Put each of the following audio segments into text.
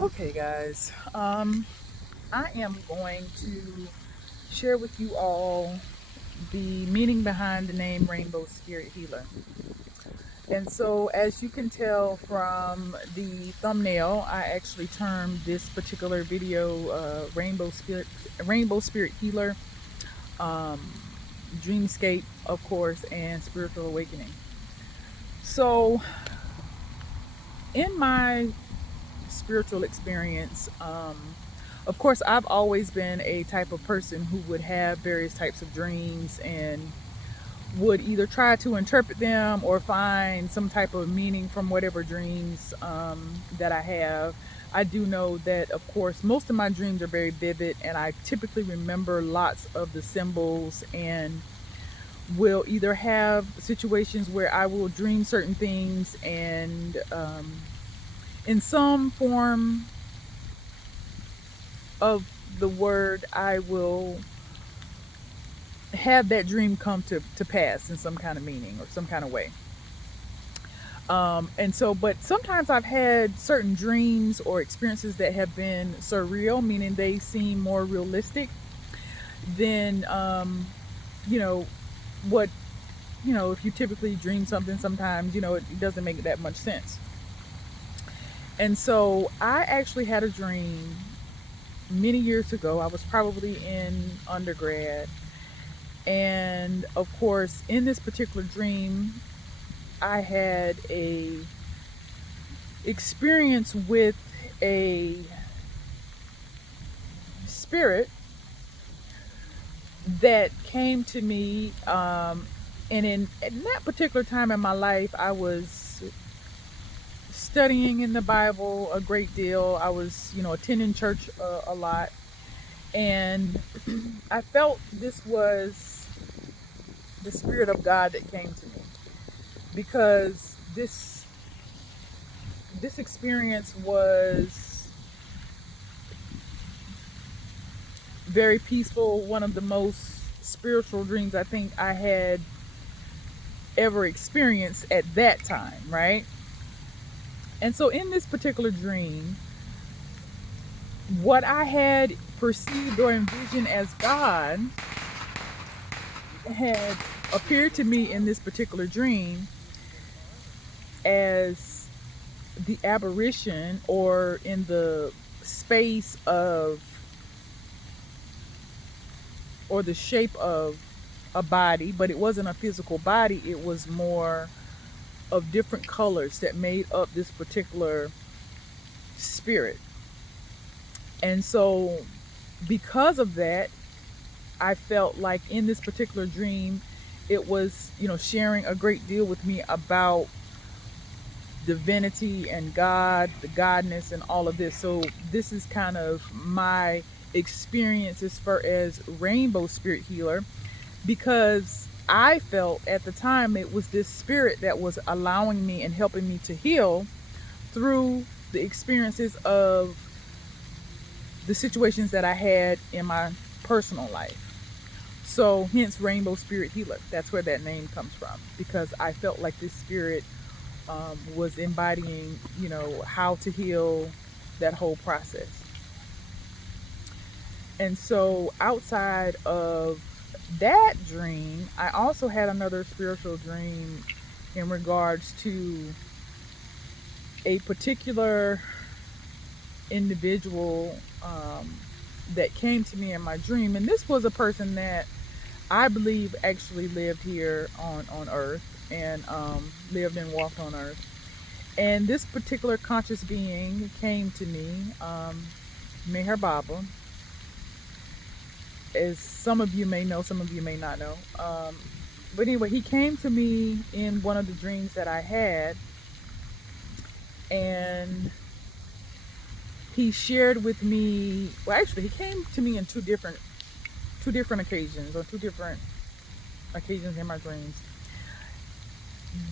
Okay, guys. I am going to share with you all the meaning behind the name Rainbow Spirit Healer. And so, as you can tell from the thumbnail, I actually termed this particular video Rainbow Spirit Healer, Dreamscape, of course, and Spiritual Awakening. So, in my spiritual experience, of course, I've always been a type of person who would have various types of dreams and would either try to interpret them or find some type of meaning from whatever dreams that I have. I do know that, of course, most of my dreams are very vivid, and I typically remember lots of the symbols and will either have situations where I will dream certain things and in some form of the word, I will have that dream come to pass in some kind of meaning or some kind of way. And so, but sometimes I've had certain dreams or experiences that have been surreal, meaning they seem more realistic than, you know, what, if you typically dream something, sometimes, it doesn't make that much sense. And so I actually had a dream many years ago. I was probably in undergrad. And of course, in this particular dream, I had a experience with a spirit that came to me. And in that particular time in my life, I was studying in the Bible a great deal. I was, attending church a lot. And I felt this was the Spirit of God that came to me because this experience was very peaceful, one of the most spiritual dreams I think I had ever experienced at that time, right? And so in this particular dream, what I had perceived or envisioned as God had appeared to me in this particular dream as the apparition or in the space of or the shape of a body, but it wasn't a physical body. It was more of different colors that made up this particular spirit. And so, because of that, I felt like in this particular dream, it was, sharing a great deal with me about divinity and God, the godness, and all of this. So, this is kind of my experience as far as Rainbow Spirit Healer because I felt at the time it was this spirit that was allowing me and helping me to heal through the experiences of the situations that I had in my personal life. So, hence Rainbow Spirit Healer. That's where that name comes from because I felt like this spirit was embodying, how to heal that whole process. And so, outside of that dream, I also had another spiritual dream in regards to a particular individual that came to me in my dream. And this was a person that I believe actually lived here on Earth and lived and walked on Earth. And this particular conscious being came to me, Meher Baba, as some of you may know, some of you may not know. But anyway, he came to me in one of the dreams that I had, and he shared with me. Well, actually, he came to me in two different occasions, or two different occasions in my dreams.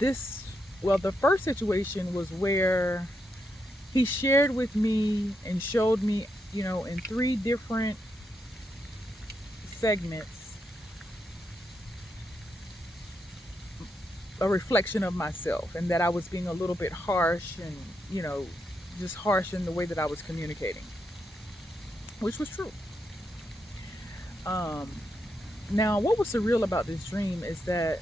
The first situation was where he shared with me and showed me, in three different segments a reflection of myself and that I was being a little bit harsh and, just harsh in the way that I was communicating, which was true. Um, Now, what was surreal about this dream is that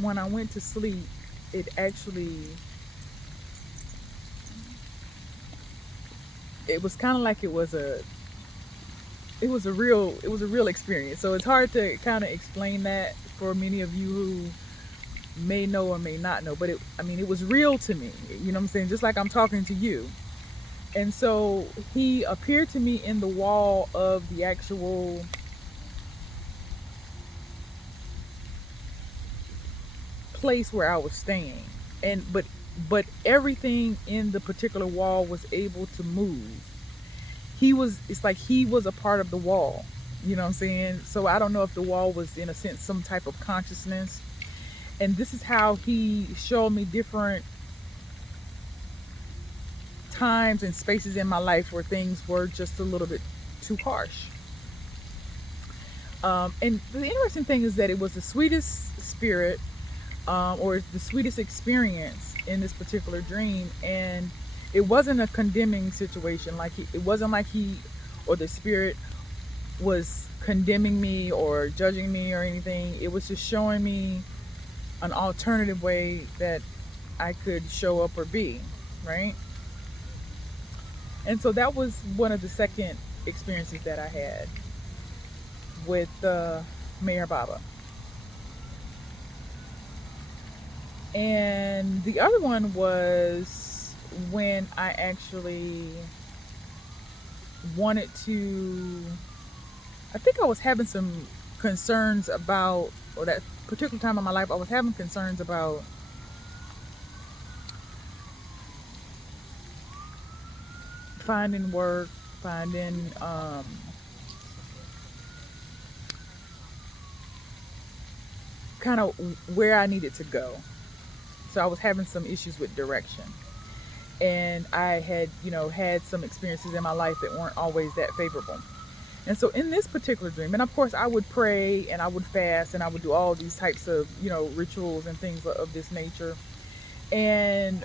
when I went to sleep, it actually, it was kind of like it was a real experience. So it's hard to kind of explain that for many of you who may know or may not know, but I mean, it was real to me. You know what I'm saying? Just like I'm talking to you. And so he appeared to me in the wall of the actual place where I was staying. But everything in the particular wall was able to move. It's like he was a part of the wall. You know what I'm saying? So I don't know if the wall was in a sense some type of consciousness. And this is how he showed me different times and spaces in my life where things were just a little bit too harsh. And the interesting thing is that it was the sweetest spirit, or the sweetest experience in this particular dream. And it wasn't a condemning situation. It wasn't like he or the spirit was condemning me or judging me or anything. It was just showing me an alternative way that I could show up or be, right? And so that was one of the second experiences that I had with Mayor Baba. And the other one was when I actually wanted to, I think I was having some concerns about, or that particular time in my life, I was having concerns about finding work, finding kind of where I needed to go. So I was having some issues with direction. And I had, had some experiences in my life that weren't always that favorable. And so in this particular dream, and of course I would pray and I would fast and I would do all these types of, rituals and things of this nature. And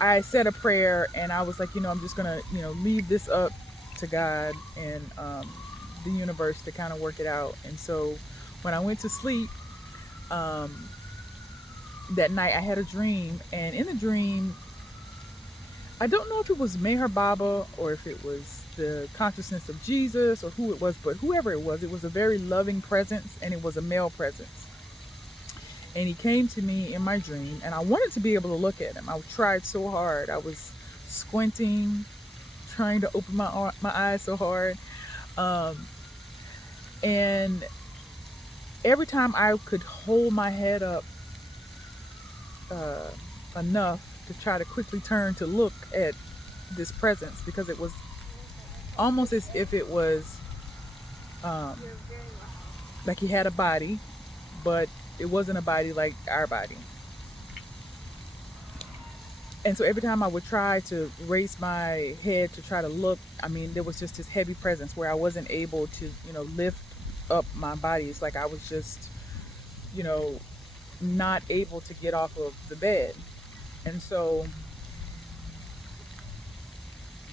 I said a prayer and I was like, I'm just going to, leave this up to God and the universe to kind of work it out. And so when I went to sleep, that night I had a dream, and in the dream, I don't know if it was Meher Baba or if it was the consciousness of Jesus or who it was, but whoever it was a very loving presence, and it was a male presence. And he came to me in my dream, and I wanted to be able to look at him. I tried so hard. I was squinting, trying to open my eyes so hard. And every time I could hold my head up enough to try to quickly turn to look at this presence, because it was almost as if it was um, like he had a body, but it wasn't a body like our body. And so every time I would try to raise my head to try to look, I mean, there was just this heavy presence where I wasn't able to, lift up my body. It's like I was just, you know, not able to get off of the bed. And so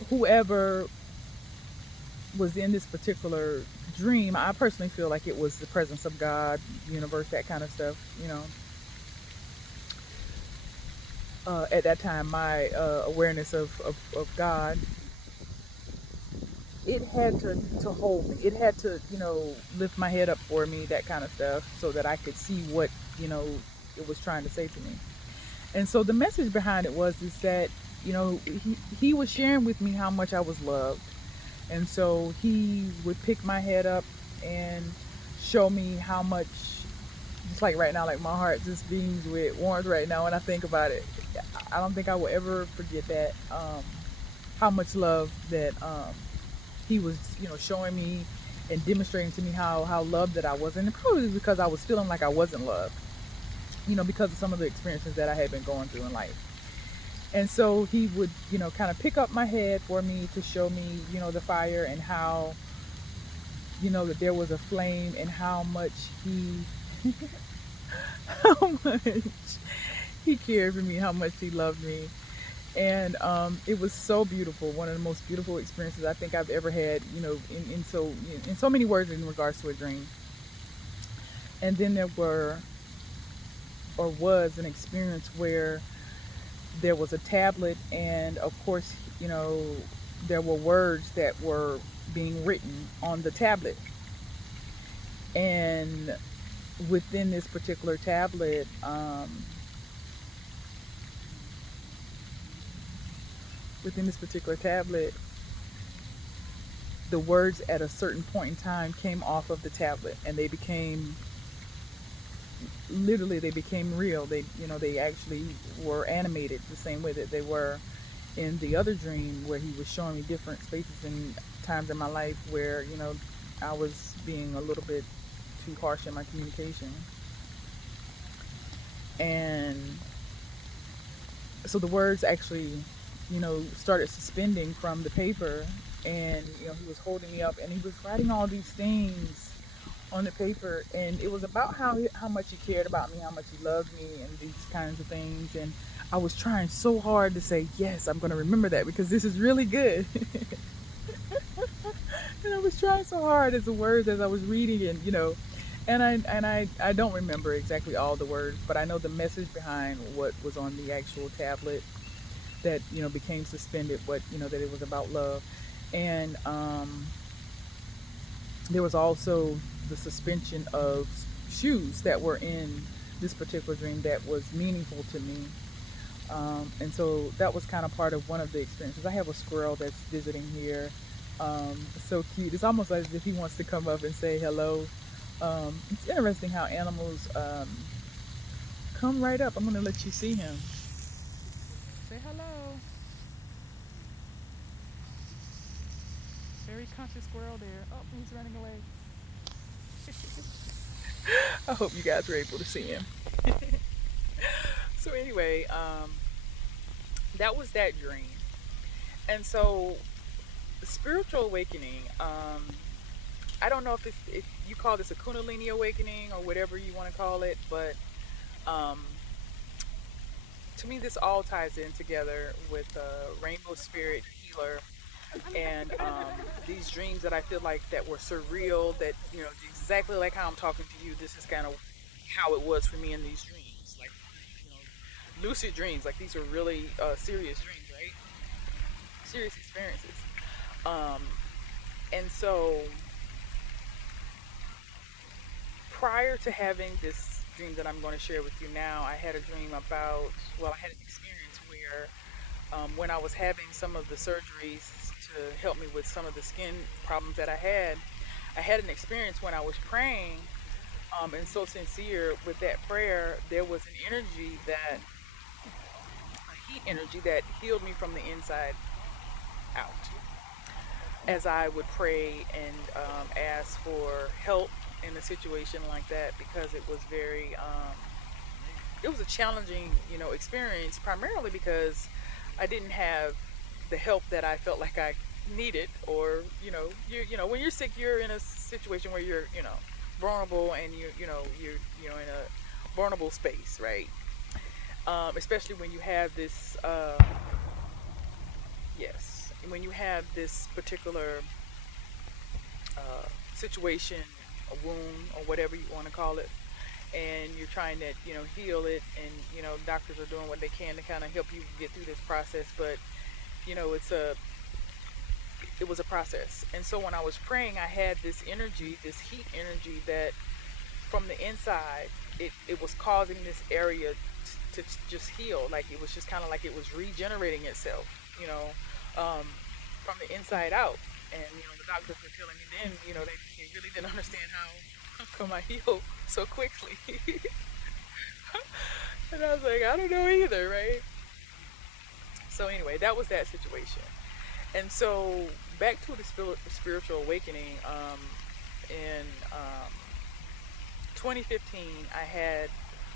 whoever was in this particular dream, I personally feel like it was the presence of God, universe, that kind of stuff, at that time, my awareness of God, it had to hold me. It had to, lift my head up for me, that kind of stuff, so that I could see what, it was trying to say to me. And so the message behind it is that, he was sharing with me how much I was loved. And so he would pick my head up and show me how much, just like right now, like my heart just beams with warmth right now when I think about it. I don't think I will ever forget that, how much love that he was, showing me and demonstrating to me how loved that I was. And probably because I was feeling like I wasn't loved, because of some of the experiences that I had been going through in life. And so he would, kind of pick up my head for me to show me, the fire, and how, that there was a flame, and how much he, how much he cared for me, how much he loved me. And it was so beautiful. One of the most beautiful experiences I think I've ever had, in so many words in regards to a dream. And then there were or was an experience where there was a tablet, and of course, there were words that were being written on the tablet. And within this particular tablet, within this particular tablet, the words at a certain point in time came off of the tablet, and they became literally, they became real. They actually were animated the same way that they were in the other dream, where he was showing me different spaces and times in my life where I was being a little bit too harsh in my communication. And so the words actually, started suspending from the paper. And he was holding me up, and he was writing all these things on the paper, and it was about how much he cared about me, how much he loved me, and these kinds of things. And I was trying so hard to say, yes, I'm going to remember that because this is really good. And I was trying so hard as the words as I was reading, and I don't remember exactly all the words, but I know the message behind what was on the actual tablet that became suspended. What that it was about love. And there was also the suspension of shoes that were in this particular dream that was meaningful to me. And so that was kind of part of one of the experiences. I have a squirrel that's visiting here. It's so cute. It's almost as if he wants to come up and say hello. It's interesting how animals come right up. I'm going to let you see him. Say hello. Very conscious squirrel there. Oh, he's running away. I hope you guys were able to see him. So anyway, that was that dream. And so spiritual awakening, I don't know if you call this a kundalini awakening or whatever you want to call it, but um, to me this all ties in together with Rainbow Spirit Healer. And these dreams that I feel like that were surreal, that exactly like how I'm talking to you, this is kind of how it was for me in these dreams, like lucid dreams. Like these are really serious dreams, right? Serious experiences. um, and so prior to having this dream that I'm going to share with you now, I had a dream about, well, I had an experience where when I was having some of the surgeries to help me with some of the skin problems that I had an experience when I was praying, and so sincere with that prayer. There was an energy that, a heat energy that healed me from the inside out as I would pray and ask for help in a situation like that, because it was very, it was a challenging, experience, primarily because I didn't have the help that I felt like I needed. Or when you're sick, you're in a situation where you're vulnerable, and you're in a vulnerable space, right? Especially when you have this, yes, when you have this particular situation, a wound, or whatever you want to call it, and you're trying to heal it, and doctors are doing what they can to kind of help you get through this process. But it's a it was a process. And so when I was praying, I had this energy, this heat energy, that from the inside, it was causing this area to just heal. Like it was just kind of like it was regenerating itself, you know, um, from the inside out. And the doctors were telling me then, they really didn't understand how come I healed so quickly. And I was like, I don't know either, right? So anyway, that was that situation. And so back to the spiritual awakening. In 2015, I had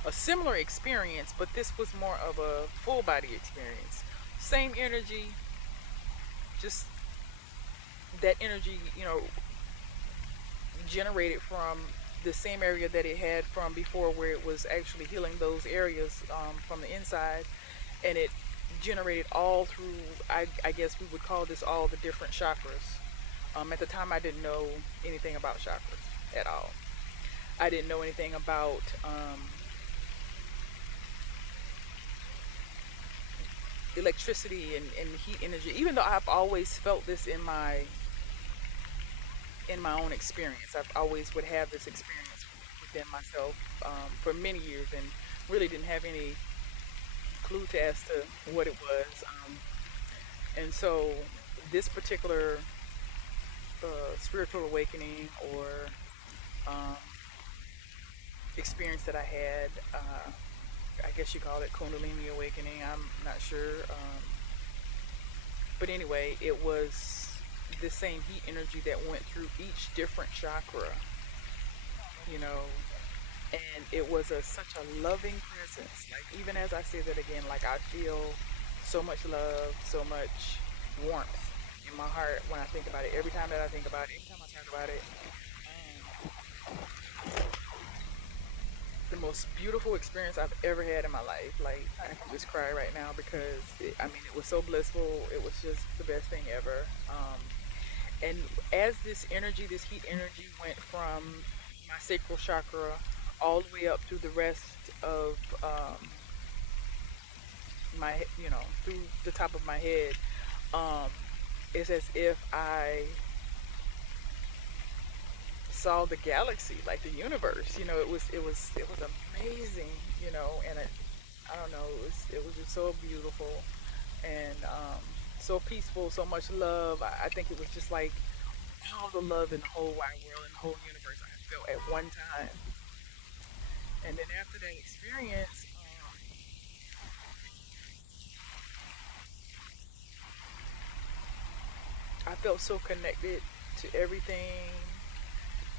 a similar experience, but this was more of a full body experience. Same energy, just that energy, generated from the same area that it had from before, where it was actually healing those areas from the inside, and it generated all through. I guess we would call this all the different chakras. At the time, I didn't know anything about chakras at all. I didn't know anything about electricity and heat energy, even though I've always felt this in my own experience. I've always would have this experience within myself for many years, and really didn't have any clue to as to what it was. And so this particular spiritual awakening or um, experience that I had, I guess you call it Kundalini awakening. I'm not sure. But anyway, it was the same heat energy that went through each different chakra, you know, and it was such a loving presence. Like, even as I say that again, like, I feel so much love, so much warmth in my heart when I think about it. Every time that I think about it, every time I talk about it, the most beautiful experience I've ever had in my life. Like, I can just cry right now because I mean, it was so blissful. It was just the best thing ever. And as this energy, this heat energy, went from my sacral chakra all the way up through the rest of through the top of my head, um, it's as if I saw the galaxy, like the universe. It was amazing. And I don't know, it was just so beautiful and so peaceful, so much love. I think it was just like all the love in the whole wide world and the whole universe I felt at one time. And then after that experience, I felt so connected to everything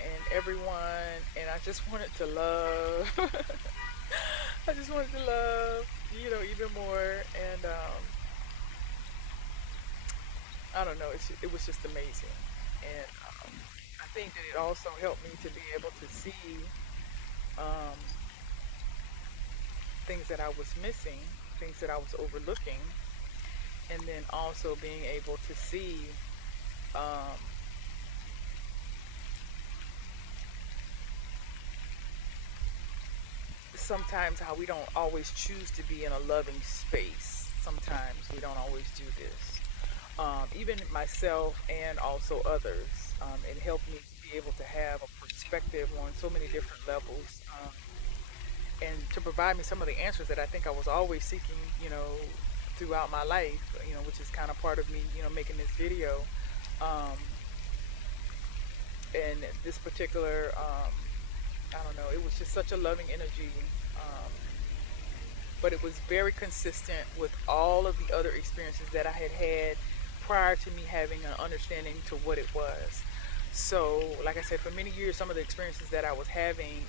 and everyone, and I just wanted to love. I just wanted to love, even more. And I don't know, it was just amazing. And I think that it also helped me to be able to see um, things that I was missing, things that I was overlooking, and then also being able to see um, sometimes how we don't always choose to be in a loving space. Sometimes we don't always do this. Even myself and also others. It helped me to be able to have a perspective on so many different levels, and to provide me some of the answers that I think I was always seeking, throughout my life, which is kind of part of me, making this video. Um, and this particular, I don't know, it was just such a loving energy. Um, but it was very consistent with all of the other experiences that I had had prior to me having an understanding to what it was. So, like I said, for many years, some of the experiences that I was having,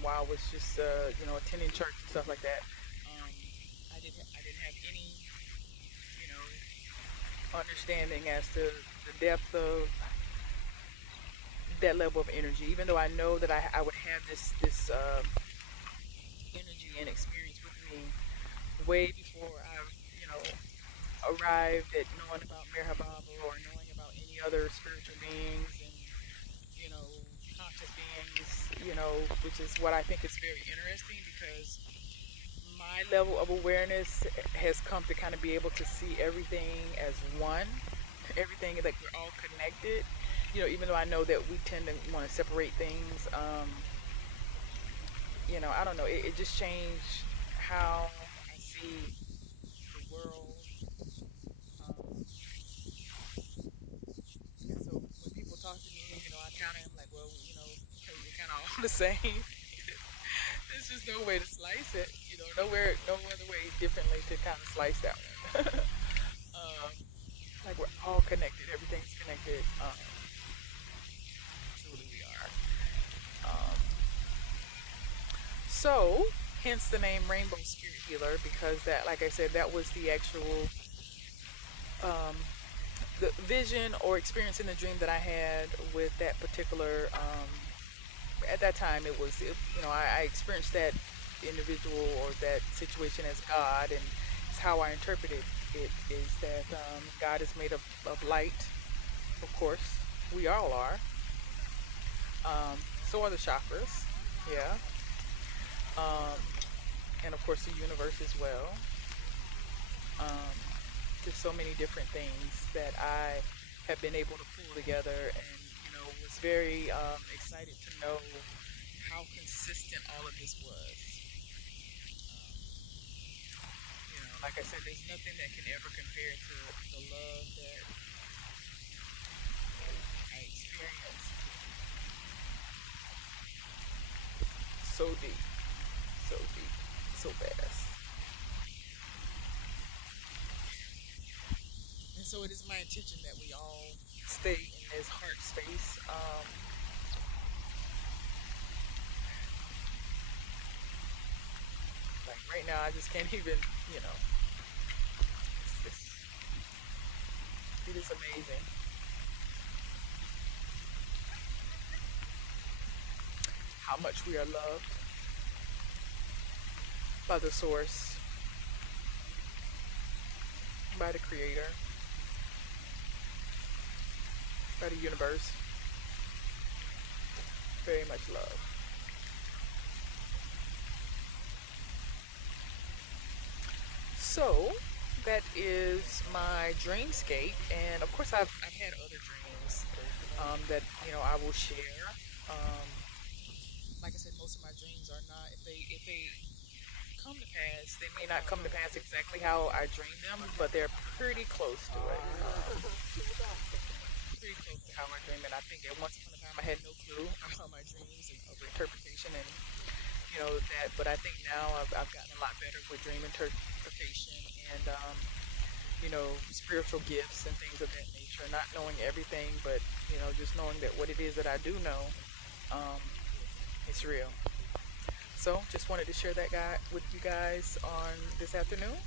while I was just, attending church and stuff like that, um, I didn't have any, understanding as to the depth of that level of energy. Even though I know that I would have this energy and experience with me way before I've, arrived at knowing about Merhababa or knowing about any other spiritual beings and, you know, conscious beings, which is what I think is very interesting because my level of awareness has come to kind of be able to see everything as one, everything like we're all connected. Even though I know that we tend to want to separate things, I don't know. It just changed how I see the world. Um, and so when people talk to me, I kind of am like, well, we're kind of all the same. There's just no way to slice it. Nowhere, no other way differently to kind of slice that one. um, like we're all connected. Everything's connected. Truly, we are. Um, so, hence the name Rainbow Spirit Healer, because that, like I said, that was the actual um, the vision or experience in the dream that I had with that particular at that time I experienced that individual or that situation as God, and it's how I interpreted it is that God is made of light, of course. We all are. So are the chakras, yeah. Um, and of course the universe as well. Um, there's so many different things that I have been able to pull together, and was very excited to know how consistent all of this was. Like I said, there's nothing that can ever compare to the love that I experienced. So deep, so deep, so fast. And so it is my intention that we all stay in this heart space. Like right now, I just can't even, you know, it's, it is amazing how much we are loved by the source, by the creator, by the universe. Very much love. So that is my dreamscape, and of course I've had other dreams that I will share. Um, like I said, most of my dreams are not, if they come to pass, they may not come to pass exactly how I dreamed them, but they're pretty close to it. Pretty close to how I dreamed it. I think at once upon a time I had no clue about my dreams and of interpretation and that, but I think now I've gotten a lot better with dream interpretation and spiritual gifts and things of that nature. Not knowing everything, but just knowing that what it is that I do know, um, it's real. So just wanted to share that guy with you guys on this afternoon.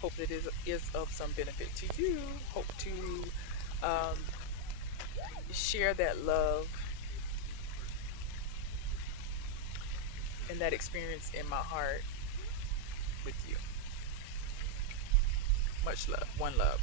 Hope that is of some benefit to you. Hope to um, share that love and that experience in my heart with you. Much love. One love.